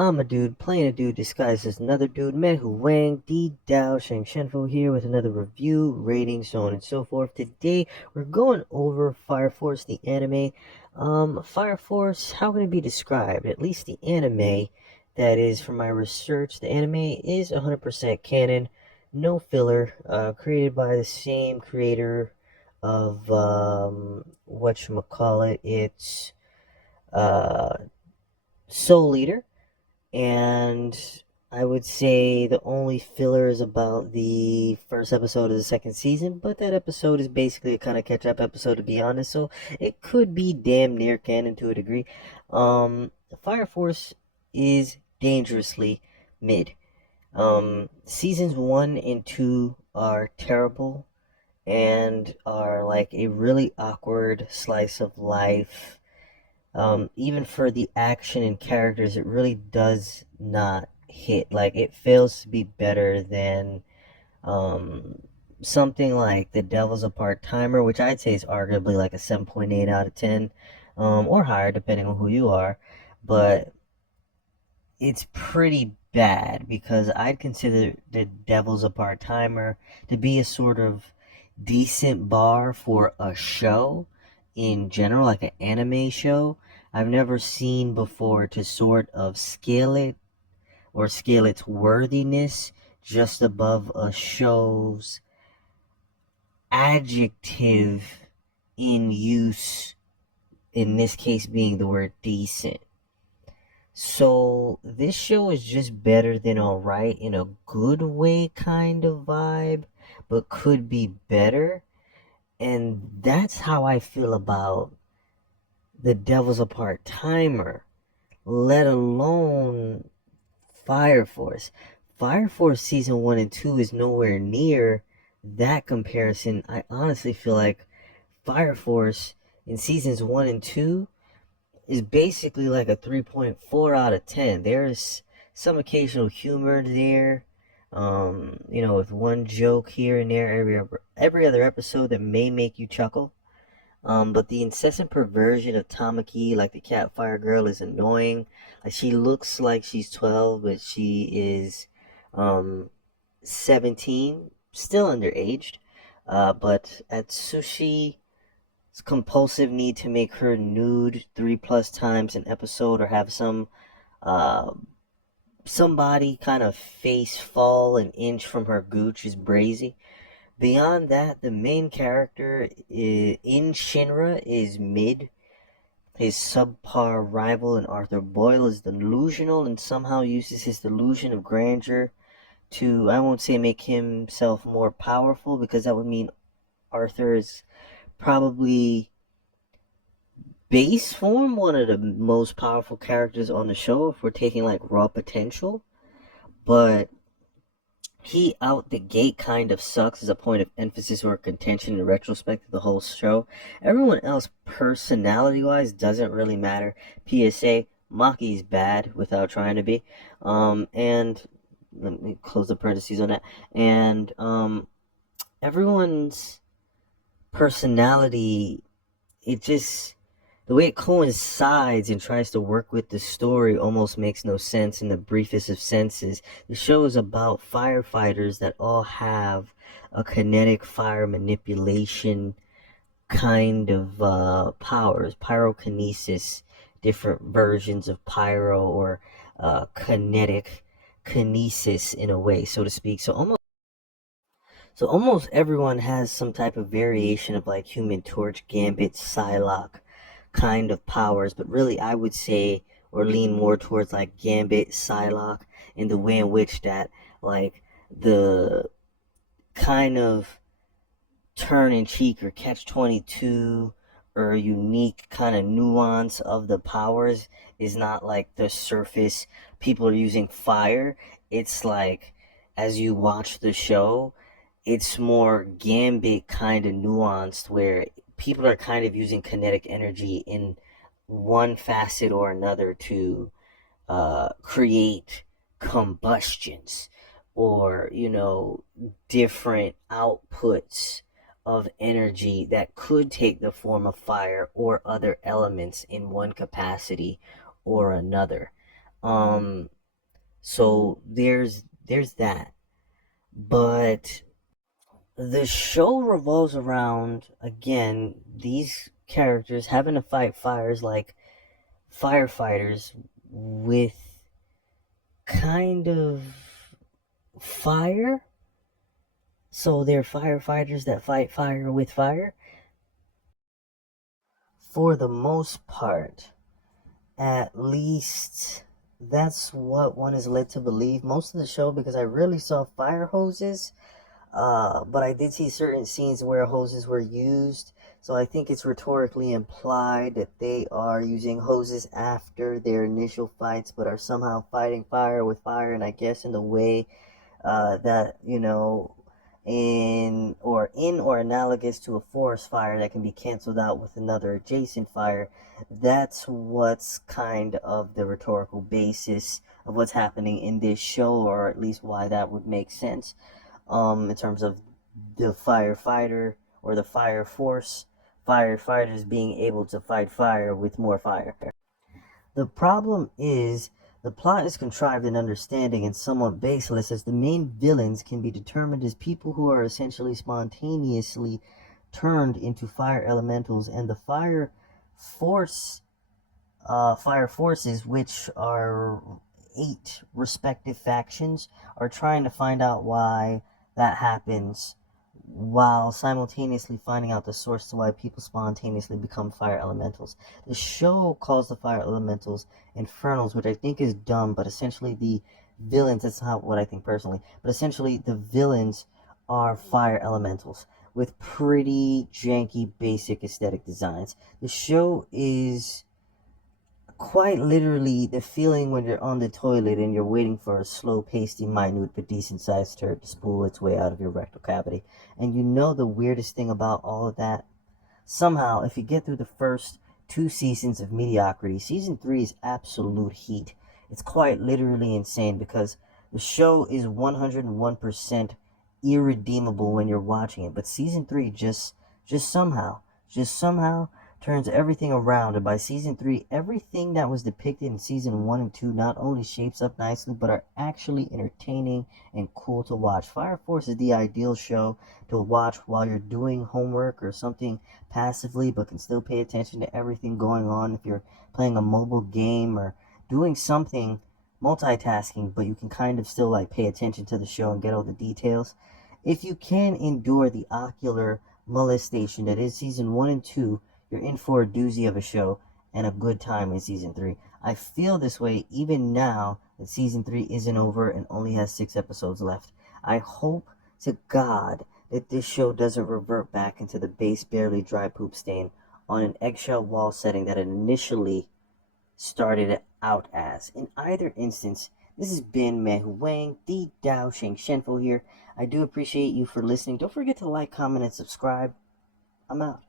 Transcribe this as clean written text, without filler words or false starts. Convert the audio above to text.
I'm a dude playing a dude disguised as another dude. Meihouwangddouzhanshengfo here with another review, rating, so on and so forth. Today we're going over Fire Force, the anime. Fire Force, how can it be described? At least the anime, that is from my research, the anime is 100% canon, no filler. Created by the same creator of whatchamacallit. It's uh Soul Eater. And I would say the only filler is about the first episode of the second season, but that episode is basically a kind of catch up episode, to be honest, so it could be damn near canon to a degree. Fire Force is dangerously mid. Seasons 1 and 2 are terrible and are like a really awkward slice of life. Even for the action and characters, it really does not hit. Like, it fails to be better than um, something like The Devil's a Part-Timer, which I'd say is arguably like a 7.8 out of 10, or higher, depending on who you are. But it's pretty bad because I'd consider The Devil's a Part-Timer to be a sort of decent bar for a show in general, like an anime show. I've never seen before to sort of scale it or scale its worthiness just above a show's adjective in use, in this case being the word decent. So this show is just better than alright in a good way kind of vibe, but could be better. And that's how I feel about The Devil's a Part-Timer, let alone Fire Force. Fire Force season 1 and 2 is nowhere near that comparison. I honestly feel like Fire Force in seasons 1 and 2 is basically like a 3.4 out of 10. There's some occasional humor there, with one joke here and there every other episode that may make you chuckle. But the incessant perversion of Tamaki, like the cat fire girl, is annoying. Like, she looks like she's 12, but she is, 17, still underaged. But Atsushi compulsive need to make her nude 3+ times an episode, or have uh, somebody kind of face fall an inch from her gooch is brazy. Beyond that, the main character in Shinra is mid. His subpar rival in Arthur Boyle is delusional and somehow uses his delusion of grandeur to, I won't say make himself more powerful, because that would mean Arthur is probably base form one of the most powerful characters on the show if we're taking like raw potential. But he out the gate kind of sucks as a point of emphasis or contention in retrospect of the whole show. Everyone else, personality wise, doesn't really matter. PSA, Maki's bad without trying to be. And let me close the parentheses on that. And everyone's personality, it just, the way it coincides and tries to work with the story almost makes no sense in the briefest of senses. The show is about firefighters that all have a kinetic fire manipulation kind of powers, pyrokinesis, different versions of pyro, or kinetic kinesis in a way, so to speak. So almost everyone has some type of variation of like Human Torch, Gambit, Psylocke kind of powers, but really I would say, or lean more towards like Gambit, Psylocke, in the way in which that, like, the kind of turn in cheek or catch 22 or unique kind of nuance of the powers is not like the surface people are using fire. It's like, as you watch the show, it's more Gambit kind of nuanced, where people are kind of using kinetic energy in one facet or another to create combustions, or different outputs of energy that could take the form of fire or other elements in one capacity or another. Um, so there's that. But the show revolves around, again, these characters having to fight fires like firefighters with kind of fire. So they're firefighters that fight fire with fire. For the most part, at least that's what one is led to believe most of the show, because I rarely saw fire hoses. But I did see certain scenes where hoses were used, so I think it's rhetorically implied that they are using hoses after their initial fights, but are somehow fighting fire with fire, and I guess in the way that, in or analogous to a forest fire that can be canceled out with another adjacent fire. That's what's kind of the rhetorical basis of what's happening in this show, or at least why that would make sense, in terms of the firefighter or the fire force, firefighters being able to fight fire with more fire. The problem is, the plot is contrived and understanding and somewhat baseless, as the main villains can be determined as people who are essentially spontaneously turned into fire elementals, and the force fire forces, which are 8 respective factions, are trying to find out why that happens, while simultaneously finding out the source to why people spontaneously become fire elementals. The show calls the fire elementals infernals, which I think is dumb, but essentially the villains, that's not what I think personally, but essentially the villains are fire elementals with pretty janky basic aesthetic designs. The show is quite literally the feeling when you're on the toilet and you're waiting for a slow, pasty, minute but decent sized turd to spool its way out of your rectal cavity. And you know the weirdest thing about all of that? Somehow, if you get through the first 2 seasons of mediocrity, season 3 is absolute heat. It's quite literally insane, because the show is 101% irredeemable when you're watching it, but season 3 just somehow, just somehow turns everything around, and by season 3, everything that was depicted in season 1 and 2 not only shapes up nicely, but are actually entertaining and cool to watch. Fire Force is the ideal show to watch while you're doing homework or something passively, but can still pay attention to everything going on. If you're playing a mobile game or doing something, multitasking, but you can kind of still like pay attention to the show and get all the details. If you can endure the ocular molestation that is season 1 and 2, you're in for a doozy of a show and a good time in season 3. I feel this way even now that season 3 isn't over and only has 6 episodes left. I hope to God that this show doesn't revert back into the base barely dry poop stain on an eggshell wall setting that it initially started out as. In either instance, this has been Meihouwangddouzhanshengfo here. I do appreciate you for listening. Don't forget to like, comment, and subscribe. I'm out.